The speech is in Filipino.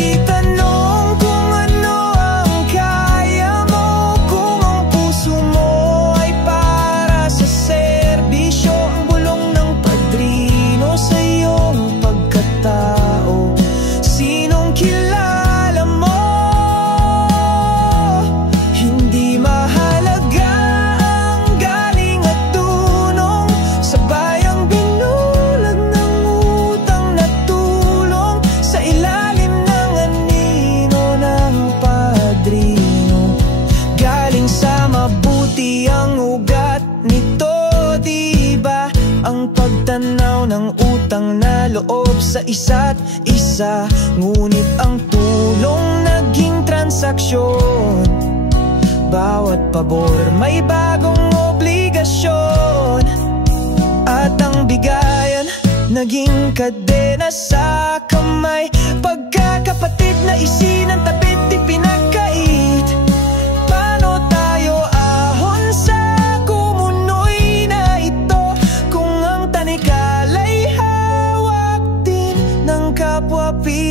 Itanong kung ano ang kaya mo, kung ang puso mo ay para sa serbisyo. Ang bulong ng padrino sa iyong pagkatao. Sinong kilala mo? Hindi mahalaga ang galing at tunong, sa bayang binulag ng utang na tulong, sa ilalim ng anino ng padrino. Galing sa mabuti ang ugat nito, diba? Ang pagtanaw ng utang na loob sa isa't isa. Ngunit ang tulong naging transaksyon. Bawat pabor may bagong obligasyon. At ang bigayan naging kadena sa kamay. Pagkakapatid na isinantabit, ipinagkait. Paano tayo ahon sa kumunoy na ito, kung ang tanikala'y hawak din ng kapwa Pilipino?